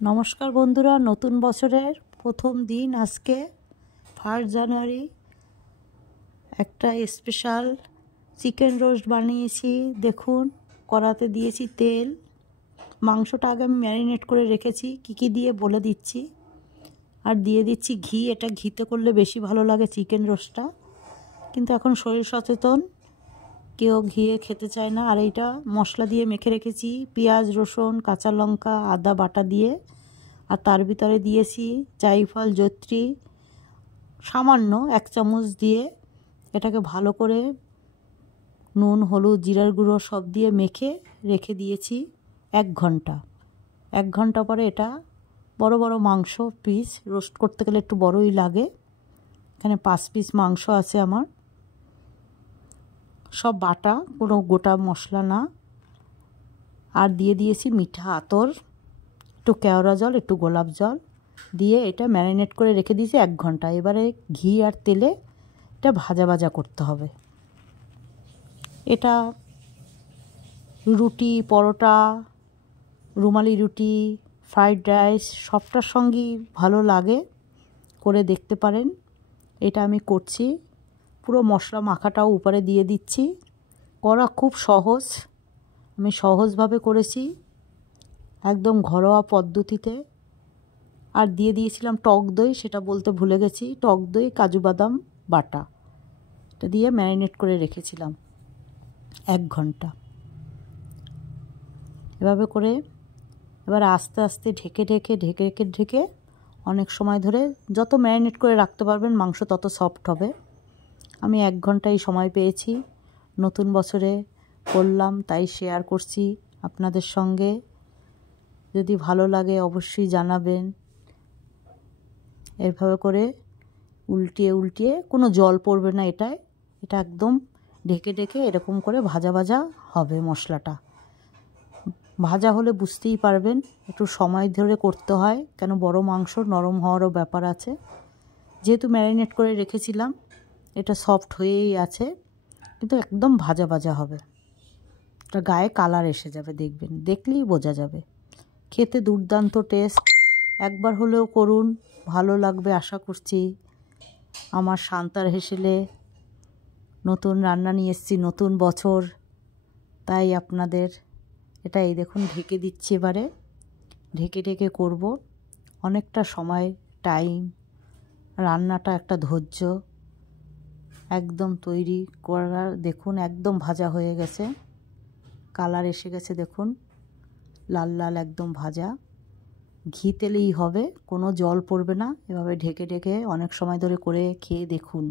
নমস্কার বন্ধুরা, নতুন বছরের প্রথম দিন আজকে 1 জানুয়ারি। একটা স্পেশাল চিকেন রোস্ট বানিয়েছি। দেখুন, কড়াতে দিয়েছি তেল। মাংসটা আগে আমি ম্যারিনেট করে রেখেছি, কী দিয়ে বলে দিচ্ছি। আর দিয়ে দিচ্ছি ঘি। এটা ঘিতে করলে বেশি ভালো লাগে চিকেন রোস্টটা, কিন্তু এখন শরীর সচেতন, কেউ ঘিয়ে খেতে চায় না। আর এইটা মশলা দিয়ে মেখে রেখেছি, পেঁয়াজ, রসুন, কাঁচা লঙ্কা, আদা বাটা দিয়ে। আর তার ভিতরে দিয়েছি জায়ফল, জয়িত্রী সামান্য 1 চামচ দিয়ে এটাকে ভালো করে নুন, হলুদ, জিরার গুঁড়ো সব দিয়ে মেখে রেখে দিয়েছি 1 ঘন্টা। 1 ঘন্টা পরে এটা বড় বড় মাংস পিস, রোস্ট করতে গেলে একটু বড়ই লাগে। এখানে 5 পিস মাংস আছে আমার, সব বাটা, কোনো গোটা মশলা না। আর দিয়ে দিয়েছি মিঠা আতর, একটু কেওড়া জল, একটু গোলাপ জল দিয়ে এটা ম্যারিনেট করে রেখে দিয়েছি 1 ঘন্টা। এবারে ঘি আর তেলে এটা ভাজা ভাজা করতে হবে। এটা রুটি, পরোটা, রুমালি রুটি, ফ্রাইড রাইস সবটার সঙ্গেই ভালো লাগে। করে দেখতে পারেন। এটা আমি করছি, পুরো মশলা মাখাটাও উপরে দিয়ে দিচ্ছি। করা খুব সহজ, আমি সহজভাবে করেছি, একদম ঘরোয়া পদ্ধতিতে। আর দিয়ে দিয়েছিলাম টক দই, সেটা বলতে ভুলে গেছি। টক দই, কাজু বাদাম বাটা, এটা দিয়ে ম্যারিনেট করে রেখেছিলাম 1 ঘন্টা। এভাবে করে এবার আস্তে আস্তে ঢেকে অনেক সময় ধরে, যত ম্যারিনেট করে রাখতে পারবেন মাংস তত সফট হবে। আমি 1 ঘন্টাই সময় পেয়েছি, নতুন বছরে করলাম, তাই শেয়ার করছি আপনাদের সঙ্গে। যদি ভালো লাগে অবশ্যই জানাবেন। এভাবে করে উল্টিয়ে কোনো জল পড়বে না এটা একদম ঢেকে এরকম করে ভাজা ভাজা হবে। মশলাটা ভাজা হলে বুঝতেই পারবেন, একটু সময় ধরে করতে হয়, কেন বড় মাংস নরম হওয়ারও ব্যাপার আছে। যেহেতু ম্যারিনেট করে রেখেছিলাম, এটা সফট হয়েই আছে, কিন্তু একদম ভাজা ভাজা হবে। এটা গায়ে কালার এসে যাবে, দেখবেন, দেখলেই বোঝা যাবে। খেতে দুর্দান্ত টেস্ট। একবার হলেও করুন, ভালো লাগবে আশা করছি। আমার শান্তার হেসেলে নতুন রান্না নিয়ে এসেছি, নতুন বছর, তাই আপনাদের এটা এই দেখুন ঢেকে দিচ্ছি। এবারে ঢেকে করব, অনেকটা সময়, টাইম। রান্নাটা একটা ধৈর্য, একদম তৈরি করার। দেখুন একদম ভাজা হয়ে গেছে, কালার এসে গেছে, দেখুন লাল লাল একদম ভাজা। ঘি তেলেই হবে, কোনো জল পড়বে না। এভাবে ঢেকে অনেক সময় ধরে করে খেয়ে দেখুন,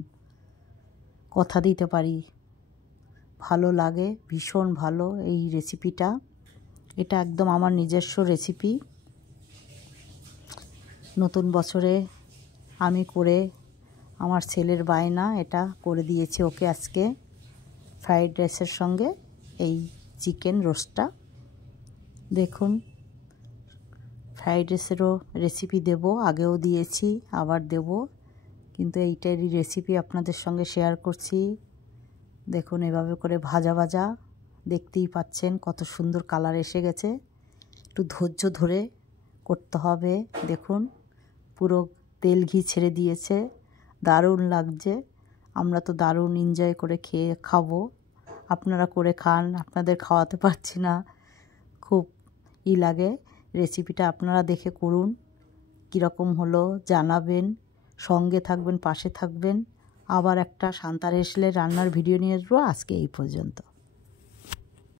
কথা দিতে পারি ভালো লাগে, ভীষণ ভালো এই রেসিপিটা। এটা একদম আমার নিজস্ব রেসিপি। নতুন বছরে আমি করে, আমার ছেলের বায়না, এটা করে দিয়েছি ওকে আজকে ফ্রাইড রাইসের সঙ্গে এই চিকেন রোস্টটা। দেখুন, ফ্রাইড রাইসেরও রেসিপি দেব, আগেও দিয়েছি, আবার দেব, কিন্তু এইটারই রেসিপি আপনাদের সঙ্গে শেয়ার করছি। দেখুন এভাবে করে ভাজা ভাজা, দেখতেই পাচ্ছেন কত সুন্দর কালার এসে গেছে। একটু ধৈর্য ধরে করতে হবে। দেখুন পুরো তেল ঘি ছেড়ে দিয়েছে, দারুণ লাগছে। আমরা তো দারুণ এনজয় করে খাবো। আপনারা করে খান, আপনাদের খাওয়াতে পারছি না, খুব লাগে। রেসিপিটা আপনারা দেখে করুন, কীরকম হলো জানাবেন, সঙ্গে থাকবেন, পাশে থাকবেন। আবার একটা শান্তার হেসেলে রান্নার ভিডিও নিয়ে আসবো। আজকে এই পর্যন্ত।